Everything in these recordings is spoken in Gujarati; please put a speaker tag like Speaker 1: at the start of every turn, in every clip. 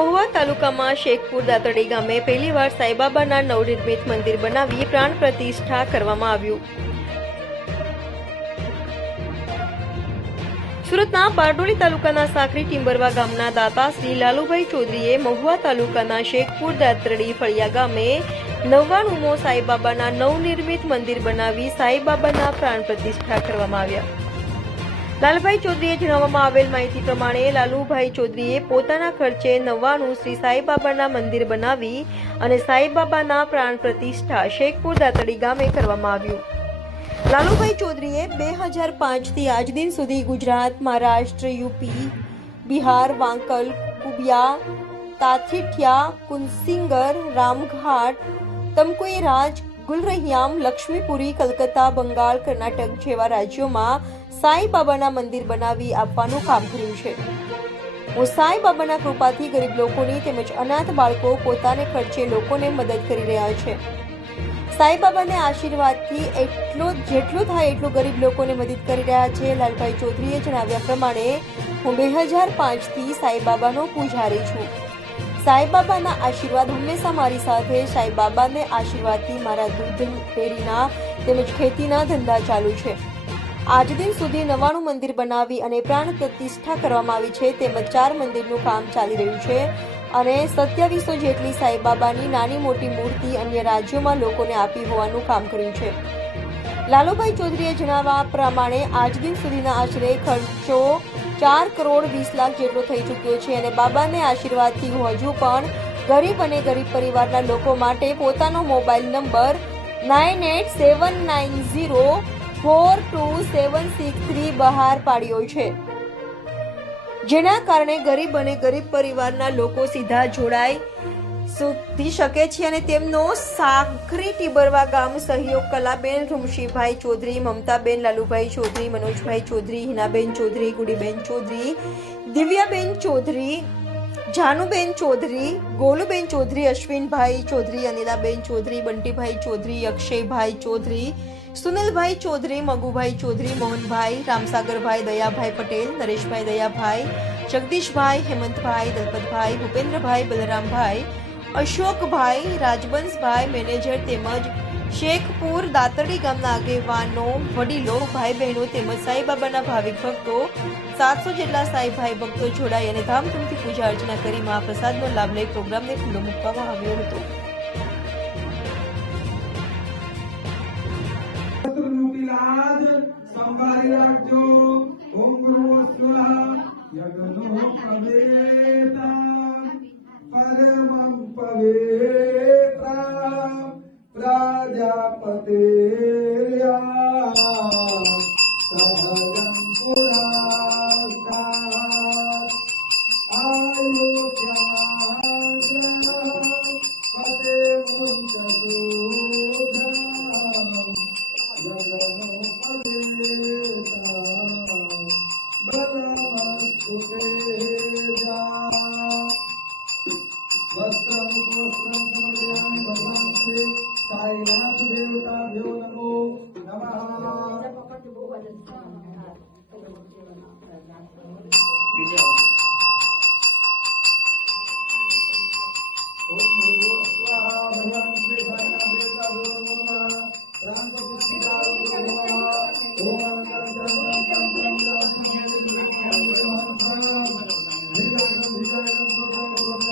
Speaker 1: મહુવા તાલુકામાં શેખપુર દાતડી ગામે પહેલીવાર સાઈબાબાના નવનિર્મિત મંદિર બનાવી પ્રાણ પ્રતિષ્ઠા કરવામાં આવ્યું. સુરતના બારડોલી તાલુકાના સાખરી ટિંબરવા ગામના દાતા શ્રી લાલુભાઈ ચૌધરીએ મહુવા તાલુકાના શેખપુર દાતરડી ફળિયા ગામે નવ્વાણુંમો સાઈબાબાના નવનિર્મિત મંદિર બનાવી સાઈબાબાના પ્રાણ પ્રતિષ્ઠા કરવામાં આવ્યા. લાલભાઈ ચૌધરીએ જણાવવામાં આવેલ માહિતી પ્રમાણે લાલુભાઈ ચૌધરીએ પોતાના ખર્ચે નવ્વાણું શ્રી સાંઈબાબાના મંદિર બનાવી અને સાંઈબાબાના પ્રાણ પ્રતિષ્ઠા શેખપુર દાતડી ગામે કરવામાં આવ્યું. લાલુભાઈ ચૌધરીએ બે હજાર પાંચથી આજ દિન સુધી ગુજરાત મહારાષ્ટ્ર યુપી, બિહાર, વાંકલ, કુબિયા, તાથીઠિયા કુનસિંગર રામઘાટ, તમકોઈ રાજ ગુલરહિયામ લક્ષ્મીપુરી, કલકત્તા, બંગાળ, કર્ણાટક જેવા રાજ્યોમાં સાંઈ બાબાના મંદિર બનાવી આપવાનું કામ કર્યું છે. હું સાંઈ બાબાના કૃપાથી ગરીબ લોકોની તેમજ અનાથ બાળકો પોતાને ખર્ચે લોકોને મદદ કરી રહ્યા છે. સાંઈબાબાને આશીર્વાદથી એટલો જેટલું થાય એટલું ગરીબ લોકોને મદદ કરી રહ્યા છે, લાલભાઈ ચૌધરીએ જણાવ્યા પ્રમાણે હું બે હજાર પાંચથી સાંઈબાબાનો પૂજારી છું. સાંઈબાબાના આશીર્વાદ હંમેશા મારી સાથે, સાંઈબાબાને આશીર્વાદથી મારા દૂધ ડેરીના તેમજ ખેતીના ધંધા ચાલુ છે. આજ દિન સુધી નવાણું મંદિર બનાવી અને પ્રાણ પ્રતિષ્ઠા કરવામાં આવી છે, તેમજ ચાર મંદિરનું કામ ચાલી રહ્યું છે અને સત્યાવીસો જેટલી સાંઈબાબાની નાની મોટી મૂર્તિ અન્ય રાજ્યોમાં લોકોને આપી હોવાનું કામ કર્યું છે. લાલુભાઈ ચૌધરીએ જણાવ્યા પ્રમાણે આજ દિન સુધીના આશરે ખર્ચો ચાર કરોડ વીસ લાખ જેટલો થઈ ચૂક્યો છે અને બાબાને આશીર્વાદથી હું હજુ પણ ગરીબ અને ગરીબ પરિવારના લોકો માટે પોતાનો mobile number nine eight seven nine zero four two seven six three બહાર પાડ્યો છે. જેના કારણે ગરીબ અને ગરીબ પરિવારના લોકો સીધા જોડાઈ સુધી શકે છે અને તેમનો સાખરી ટીબરવા ગામ સહયોગ કલાબેન રૂમશીભાઈ ચૌધરી, મમતાબેન લાલુભાઈ ચૌધરી, મનોજભાઈ ચૌધરી, હિનાબેન ચૌધરી, ગુડીબેન ચૌધરી, દિવ્યાબેન ચૌધરી, જાનુબેન ચૌધરી, ગોલુબેન ચૌધરી, અશ્વિનભાઈ ચૌધરી, અનિલાબેન ચૌધરી, બંટીભાઈ ચૌધરી, અક્ષયભાઈ ચૌધરી, સુનિલભાઈ ચૌધરી, મગુભાઈ ચૌધરી, મોહનભાઈ, રામસાગરભાઈ, દયાભાઈ પટેલ, નરેશભાઈ દયાભાઈ, જગદીશભાઈ, હેમંતભાઈ, દલપતભાઈ, ભૂપેન્દ્રભાઈ, બલરામભાઈ અશોકભાઈ રાજબંશભાઈ મેનેજર તેમજ શેખપુર દાતરડી ગામના આગેવાનો, વડીલો ભાઈ બહેનો તેમજ સાંઈબાબાના ભાવિક ભક્તો, સાતસો જેટલા સાંઈ ભાઈ ભક્તો જોડાઈ અને ધામધૂમથી પૂજા અર્ચના કરી મહાપ્રસાદનો લાભ લઈ પ્રોગ્રામને ખુલ્લો મૂકવામાં આવ્યો હતો.
Speaker 2: રાખજો. પ્રજાપતેર્યા સહજં પુરાસ્તાत् આયુષ્યમાન પતે મુંચસૂધમ જગનો પવેતા બલમસ્તુ વસ્ત્રમ વસ્ત્રમ સમર્પયામિ ભગવાન શ્રી સાઈનાથ દેવતાભ્યો નમો નમઃ ભૂર્ભુવ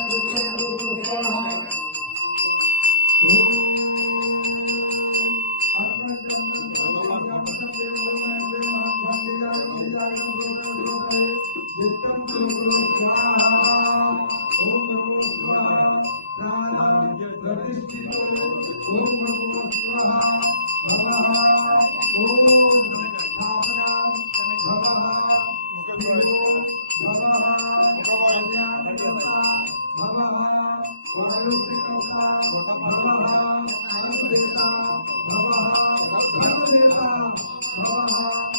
Speaker 2: ભગવાન